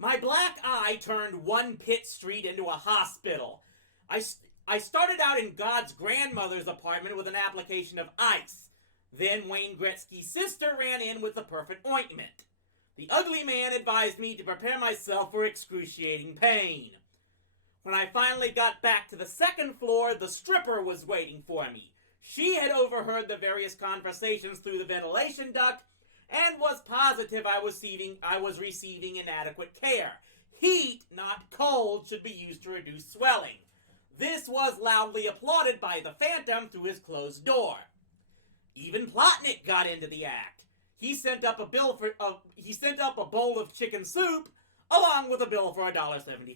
My black eye turned one Pitt Street into a hospital. I started out in God's grandmother's apartment with an application of ice. Then Wayne Gretzky's sister ran in with the perfect ointment. The ugly man advised me to prepare myself for excruciating pain. When I finally got back to the second floor, the stripper was waiting for me. She had overheard the various conversations through the ventilation duct and was positive I was receiving inadequate care. Heat, not cold, should be used to reduce swelling. This was loudly applauded by the Phantom through his closed door. Even Plotnik got into the act. He sent up a bowl of chicken soup along with a bill for $1.75.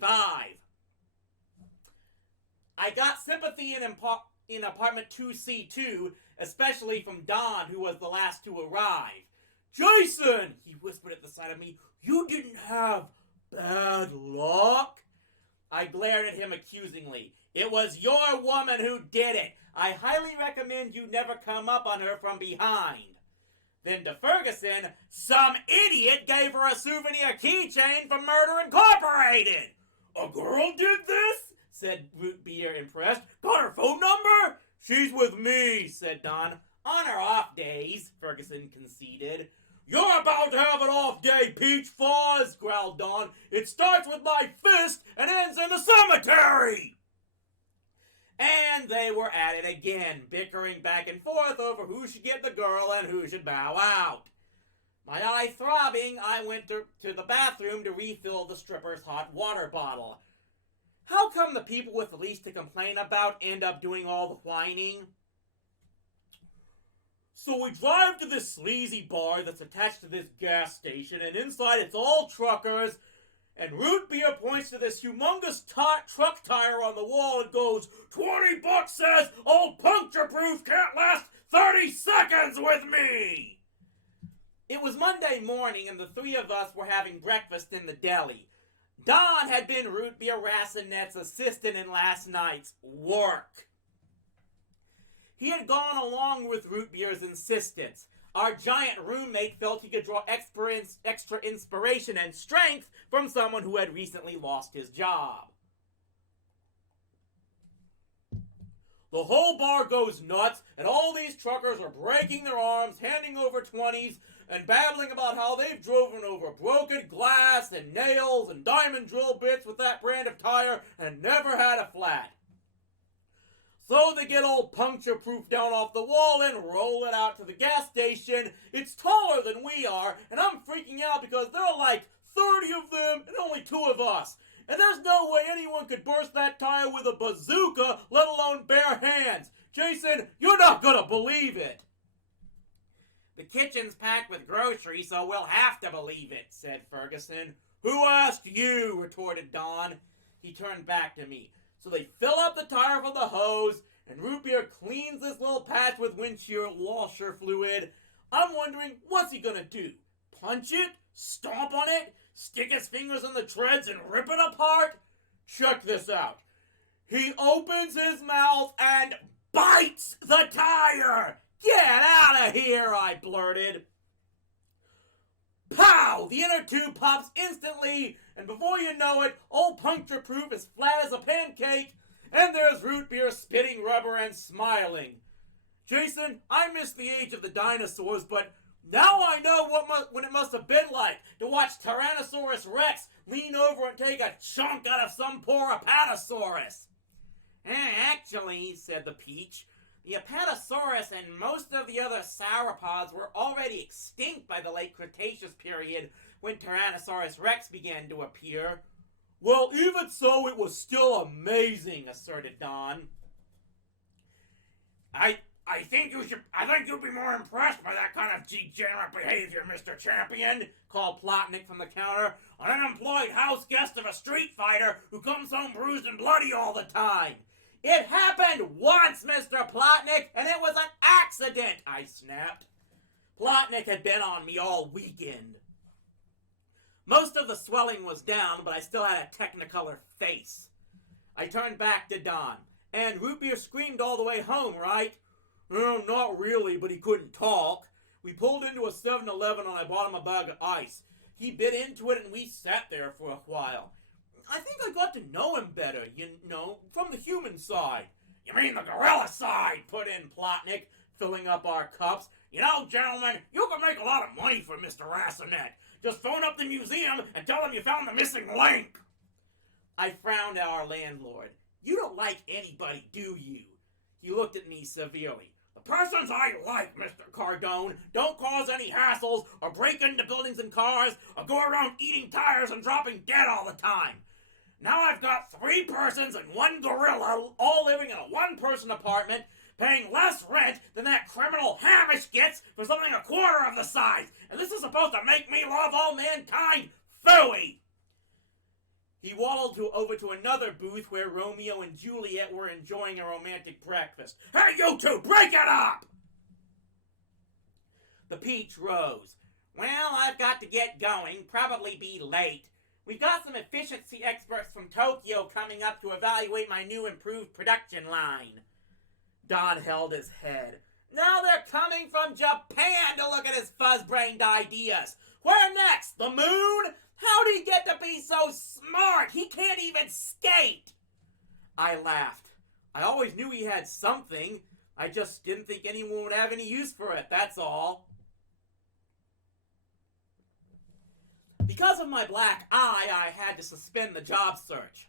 I got sympathy in apartment 2C2, especially from Don, who was the last to arrive. "Jason," he whispered at the side of me, "you didn't have bad luck?" I glared at him accusingly. "It was your woman who did it. I highly recommend you never come up on her from behind." Then to Ferguson, "Some idiot gave her a souvenir keychain from Murder Incorporated." "A girl did this?" said Root Beer, impressed. "Got her phone number?" "She's with me," said Don. "On her off days," Ferguson conceded. "You're about to have an off day, Peach Fuzz," growled Don. "It starts with my fist and ends in the cemetery." And they were at it again, bickering back and forth over who should get the girl and who should bow out. My eye throbbing, I went to the bathroom to refill the stripper's hot water bottle. How come the people with the least to complain about end up doing all the whining? "So we drive to this sleazy bar that's attached to this gas station, and inside it's all truckers, and Root Beer points to this humongous truck tire on the wall and goes, 20 bucks says old puncture-proof can't last 30 seconds with me!" It was Monday morning, and the three of us were having breakfast in the deli. Don had been Root Beer Rassinette's assistant in last night's work. He had gone along with Root Beer's insistence. Our giant roommate felt he could draw extra inspiration and strength from someone who had recently lost his job. "The whole bar goes nuts, and all these truckers are breaking their arms, handing over 20s, and babbling about how they've driven over broken glass and nails and diamond drill bits with that brand of tire and never had a flat. So they get old puncture-proof down off the wall and roll it out to the gas station. It's taller than we are, and I'm freaking out because there are like 30 of them and only 2 of us. And there's no way anyone could burst that tire with a bazooka, let alone bare hands. Jason, you're not gonna believe it." "The kitchen's packed with groceries, so we'll have to believe it," said Ferguson. "Who asked you?" retorted Don. He turned back to me. "So they fill up the tire from the hose, and Root Beer cleans this little patch with windshield washer fluid. I'm wondering, what's he gonna do? Punch it? Stomp on it? Stick his fingers in the treads and rip it apart? Check this out. He opens his mouth and bites the tire! Get out of here!" I blurted. Pow! The inner tube pops instantly, and before you know it, old puncture-proof is flat as a pancake, and there's Root Beer spitting rubber and smiling. "Jason, I miss the age of the dinosaurs, but now I know what it must have been like to watch Tyrannosaurus Rex lean over and take a chunk out of some poor Apatosaurus." Actually," said the Peach, "the Apatosaurus and most of the other sauropods were already extinct by the late Cretaceous period when Tyrannosaurus Rex began to appear." "Well, even so, it was still amazing," asserted Don. I think you'd be more impressed by that kind of degenerate behavior, Mr. Champion," called Plotnik from the counter. "An unemployed house guest of a street fighter who comes home bruised and bloody all the time." "It happened once, Mr. Plotnik, and it was an accident," I snapped. Plotnik had been on me all weekend. Most of the swelling was down, but I still had a technicolor face. I turned back to Don. "And Root Beer screamed all the way home, right?" "Oh, not really, but he couldn't talk. We pulled into a 7-Eleven and I bought him a bag of ice. He bit into it and we sat there for a while. I think I got to know him better, from the human side. You mean the gorilla side, put in Plotnik, filling up our cups. Gentlemen, you can make a lot of money for Mr. Rassinet. Just phone up the museum and tell them you found the missing link. I frowned at our landlord. You don't like anybody, do you? He looked at me severely. The persons I like, Mr. Cardone, don't cause any hassles or break into buildings and cars or go around eating tires and dropping dead all the time. Now I've got 3 persons and 1 gorilla all living in a 1-person apartment paying less rent than that criminal Hamish gets for something a quarter of the size. And this is supposed to make me love all mankind? Phooey! He waddled over to another booth where Romeo and Juliet were enjoying a romantic breakfast. Hey, you two, break it up! The Peach rose. Well, I've got to get going, probably be late. We've got some efficiency experts from Tokyo coming up to evaluate my new improved production line. Don held his head. Now they're coming from Japan to look at his fuzz-brained ideas. Where next? The moon? How'd he get to be so smart? He can't even skate! I laughed. I always knew he had something. I just didn't think anyone would have any use for it, that's all. Because of my black eye, I had to suspend the job search.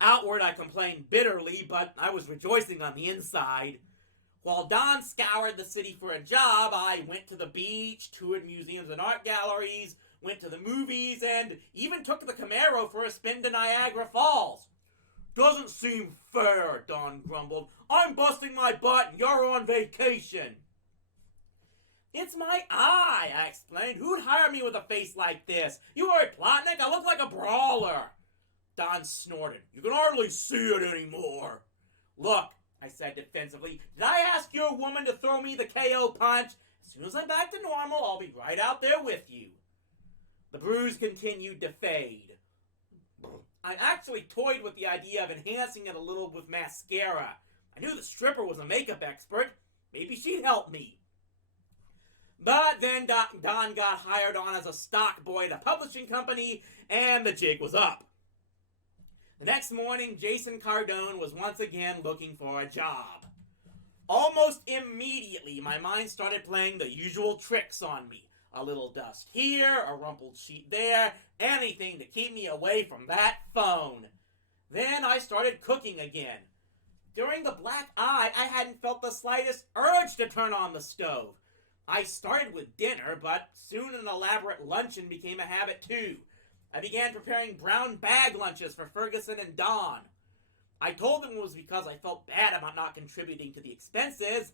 Outward, I complained bitterly, but I was rejoicing on the inside. While Don scoured the city for a job, I went to the beach, toured museums and art galleries, went to the movies, and even took the Camaro for a spin to Niagara Falls. Doesn't seem fair, Don grumbled. I'm busting my butt and you're on vacation. It's my eye, I explained. Who'd hire me with a face like this? You worry, Plotnik? I look like a brawler. Don snorted. You can hardly see it anymore. Look, I said defensively, did I ask your woman to throw me the KO punch? As soon as I'm back to normal, I'll be right out there with you. The bruise continued to fade. I actually toyed with the idea of enhancing it a little with mascara. I knew the stripper was a makeup expert. Maybe she'd help me. But then Don got hired on as a stock boy at a publishing company, and the jig was up. The next morning, Jason Cardone was once again looking for a job. Almost immediately, my mind started playing the usual tricks on me. A little dust here, a rumpled sheet there, anything to keep me away from that phone. Then I started cooking again. During the black eye, I hadn't felt the slightest urge to turn on the stove. I started with dinner, but soon an elaborate luncheon became a habit too. I began preparing brown bag lunches for Ferguson and Don. I told them it was because I felt bad about not contributing to the expenses,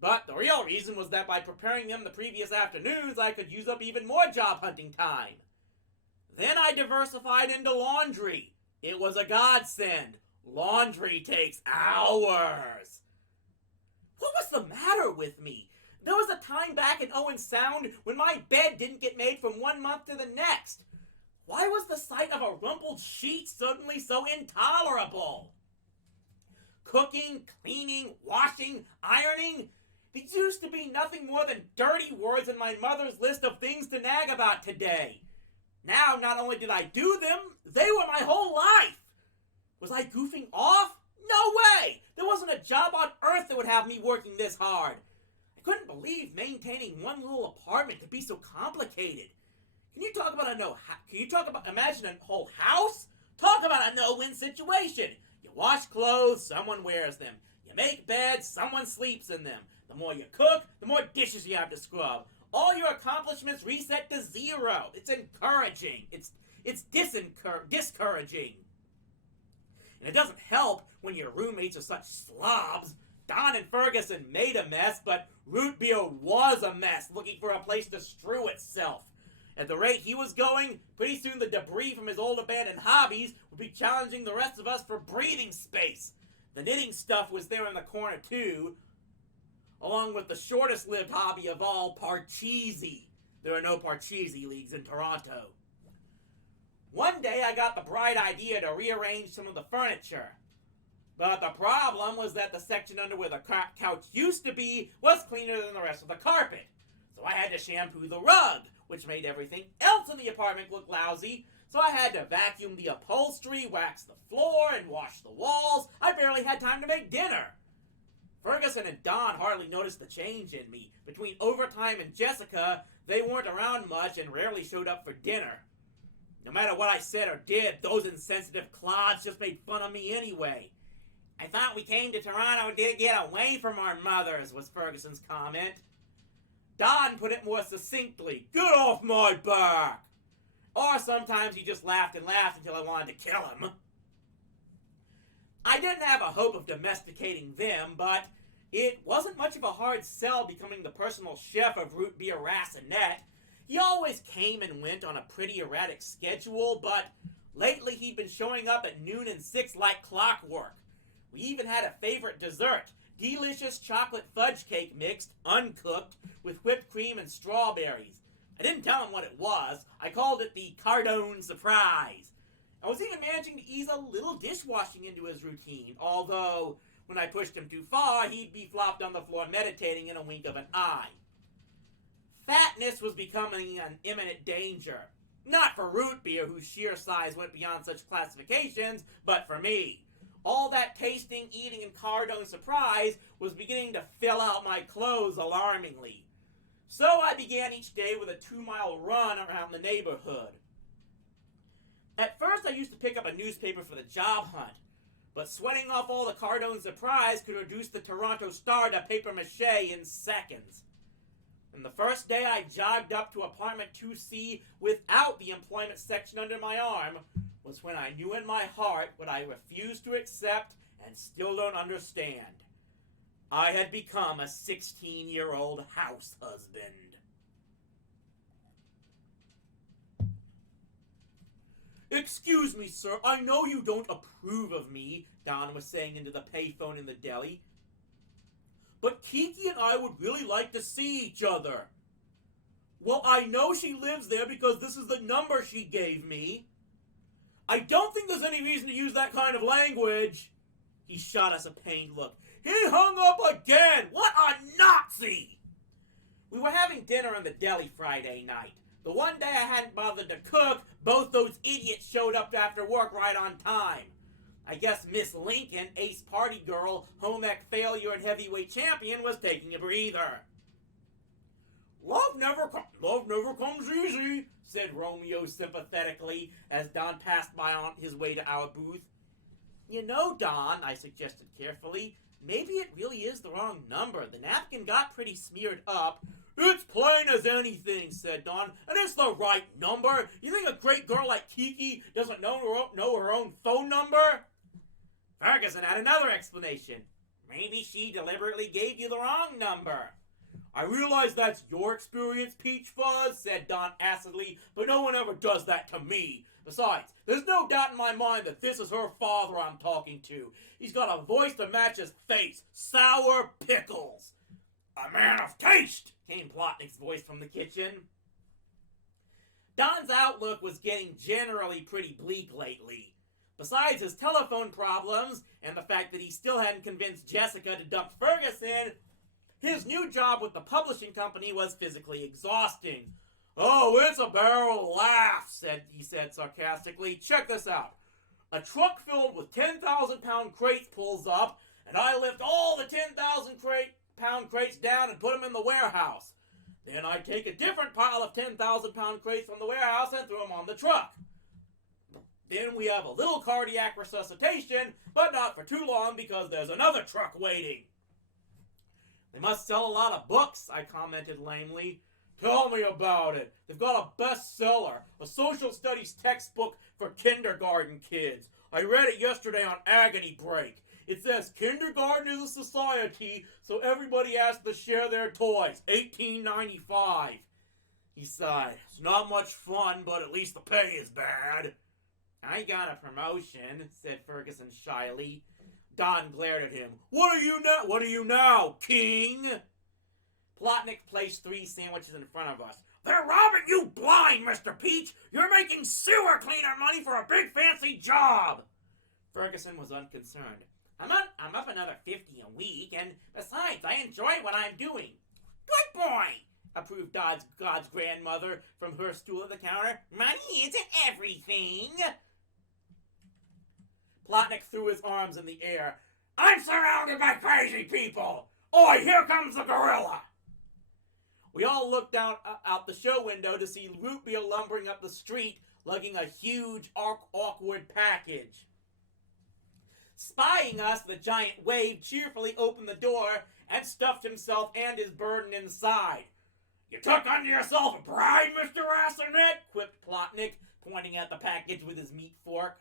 but the real reason was that by preparing them the previous afternoons, I could use up even more job hunting time. Then I diversified into laundry. It was a godsend. Laundry takes hours. What was the matter with me? There was a time back in Owen Sound when my bed didn't get made from 1 month to the next. Why was the sight of a rumpled sheet suddenly so intolerable? Cooking, cleaning, washing, ironing, these used to be nothing more than dirty words in my mother's list of things to nag about today. Now, not only did I do them, they were my whole life. Was I goofing off? No way! There wasn't a job on earth that would have me working this hard. I couldn't believe maintaining one little apartment could be so complicated. Can you talk about imagine a whole house? Talk about a no-win situation. You wash clothes, someone wears them. You make beds, someone sleeps in them. The more you cook, the more dishes you have to scrub. All your accomplishments reset to zero. It's encouraging. It's discouraging. And it doesn't help when your roommates are such slobs. Don and Ferguson made a mess, but Root Beer was a mess, looking for a place to strew itself. At the rate he was going, pretty soon the debris from his old abandoned hobbies would be challenging the rest of us for breathing space. The knitting stuff was there in the corner too, along with the shortest-lived hobby of all, Parcheesi. There are no Parcheesi leagues in Toronto. One day I got the bright idea to rearrange some of the furniture. But the problem was that the section under where the couch used to be was cleaner than the rest of the carpet. So I had to shampoo the rug, which made everything else in the apartment look lousy. So I had to vacuum the upholstery, wax the floor, and wash the walls. I barely had time to make dinner. Ferguson and Don hardly noticed the change in me. Between overtime and Jessica, they weren't around much and rarely showed up for dinner. No matter what I said or did, those insensitive clods just made fun of me anyway. I thought we came to Toronto to get away from our mothers, was Ferguson's comment. Don put it more succinctly, get off my back! Or sometimes he just laughed and laughed until I wanted to kill him. I didn't have a hope of domesticating them, but it wasn't much of a hard sell becoming the personal chef of Root Beer Racinette. He always came and went on a pretty erratic schedule, but lately he'd been showing up at noon and 6 like clockwork. We even had a favorite dessert, delicious chocolate fudge cake mixed, uncooked, with whipped cream and strawberries. I didn't tell him what it was. I called it the Cardone Surprise. I was even managing to ease a little dishwashing into his routine, although when I pushed him too far, he'd be flopped on the floor meditating in a wink of an eye. Fatness was becoming an imminent danger. Not for Root Beer, whose sheer size went beyond such classifications, but for me. All that tasting, eating, and Cardone Surprise was beginning to fill out my clothes alarmingly. So I began each day with a 2-mile run around the neighborhood. At first I used to pick up a newspaper for the job hunt, but sweating off all the Cardone Surprise could reduce the Toronto Star to papier-mâché in seconds. And the first day I jogged up to apartment 2C without the employment section under my arm was when I knew in my heart what I refused to accept and still don't understand. I had become a 16-year-old house husband. Excuse me, sir, I know you don't approve of me, Don was saying into the payphone in the deli. But Kiki and I would really like to see each other. Well, I know she lives there because this is the number she gave me. I don't think there's any reason to use that kind of language. He shot us a pained look. He hung up again! What a Nazi! We were having dinner in the deli Friday night. The one day I hadn't bothered to cook, both those idiots showed up after work right on time. I guess Miss Lincoln, ace party girl, home ec failure and heavyweight champion, was taking a breather. Love never comes easy, said Romeo sympathetically as Don passed by on his way to our booth. You know, Don, I suggested carefully, maybe it really is the wrong number. The napkin got pretty smeared up. It's plain as anything, said Don, and it's the right number. You think a great girl like Kiki doesn't know her own phone number? Ferguson had another explanation. Maybe she deliberately gave you the wrong number. I realize that's your experience, Peach Fuzz, said Don acidly, but no one ever does that to me. Besides, there's no doubt in my mind that this is her father I'm talking to. He's got a voice to match his face. Sour pickles. A man of taste, came Plotnick's voice from the kitchen. Don's outlook was getting generally pretty bleak lately. Besides his telephone problems and the fact that he still hadn't convinced Jessica to dump Ferguson, his new job with the publishing company was physically exhausting. Oh, it's a barrel of laughs, he said sarcastically. Check this out. A truck filled with 10,000-pound crates pulls up, and I lift all the 10,000-pound crates down and put them in the warehouse. Then I take a different pile of 10,000-pound crates from the warehouse and throw them on the truck. Then we have a little cardiac resuscitation, but not for too long because there's another truck waiting. They must sell a lot of books, I commented lamely. Tell me about it. They've got a bestseller, a social studies textbook for kindergarten kids. I read it yesterday on Agony Break. It says kindergarten is a society, so everybody has to share their toys. $18.95. He sighed. It's not much fun, but at least the pay is bad. I got a promotion, said Ferguson shyly. Don glared at him. What are you now, king? Plotnick placed 3 sandwiches in front of us. They're robbing you blind, Mr. Peach! You're making sewer cleaner money for a big fancy job! Ferguson was unconcerned. I'm up another $50 a week, and besides, I enjoy what I'm doing. Good boy! approved God's grandmother from her stool at the counter. Money isn't everything. Plotnik threw his arms in the air. I'm surrounded by crazy people! Oi, here comes the gorilla! We all looked out the show window to see Root Beer lumbering up the street, lugging a huge, awkward package. Spying us, the giant Wave cheerfully opened the door and stuffed himself and his burden inside. You took unto yourself a bride, Mr. Rassernet? Quipped Plotnik, pointing at the package with his meat fork.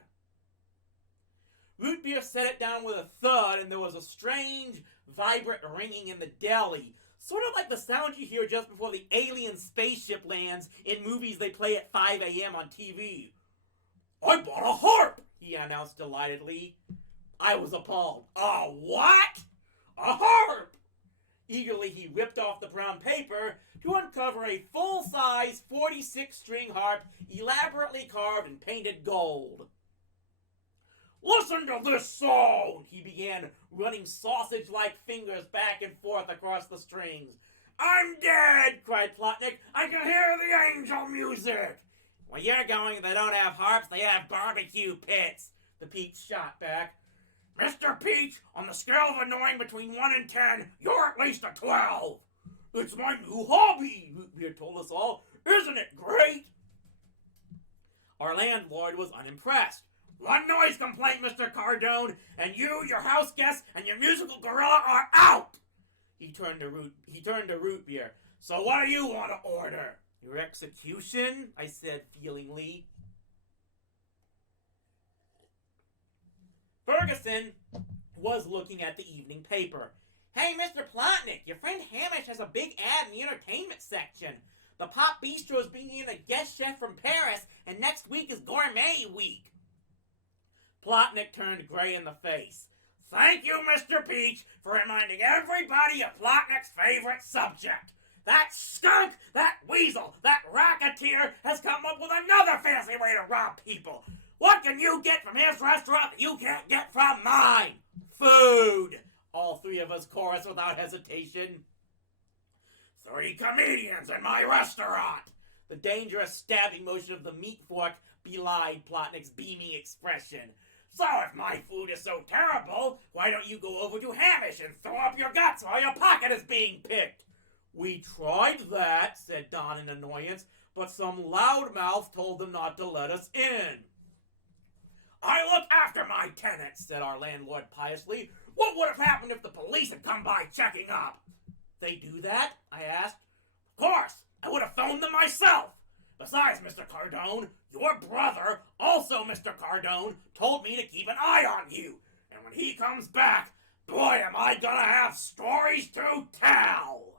Root Beer set it down with a thud, and there was a strange, vibrant ringing in the deli, sort of like the sound you hear just before the alien spaceship lands in movies they play at 5 a.m. on TV. I bought a harp, he announced delightedly. I was appalled. A what? A harp! Eagerly, he ripped off the brown paper to uncover a full-size 46-string harp elaborately carved and painted gold. Listen to this song, he began, running sausage-like fingers back and forth across the strings. I'm dead, cried Plotnik. I can hear the angel music. Where you're going, they don't have harps, they have barbecue pits, the Peach shot back. Mr. Peach, on the scale of annoying between 1 and 10, you're at least a 12. It's my new hobby, Root Beer told us all. Isn't it great? Our landlord was unimpressed. One noise complaint, Mr. Cardone, and you, your house guests, and your musical gorilla are out! He turned to Root Beer. So what do you want to order? Your execution? I said feelingly. Ferguson was looking at the evening paper. Hey, Mr. Plotnik, your friend Hamish has a big ad in the entertainment section. The Pop Bistro is bringing in a guest chef from Paris, and next week is Gourmet Week. Plotnik turned gray in the face. Thank you, Mr. Peach, for reminding everybody of Plotnik's favorite subject. That skunk, that weasel, that racketeer has come up with another fancy way to rob people. What can you get from his restaurant that you can't get from mine? Food! All three of us chorused without hesitation. 3 comedians in my restaurant! The dangerous stabbing motion of the meat fork belied Plotnik's beaming expression. So if my food is so terrible, why don't you go over to Hamish and throw up your guts while your pocket is being picked? We tried that, said Don in annoyance, but some loudmouth told them not to let us in. I look after my tenants, said our landlord piously. What would have happened if the police had come by checking up? They do that? I asked. Of course, I would have phoned them myself. Besides, Mr. Cardone, your brother, also Mr. Cardone, told me to keep an eye on you. And when he comes back, boy, am I gonna have stories to tell!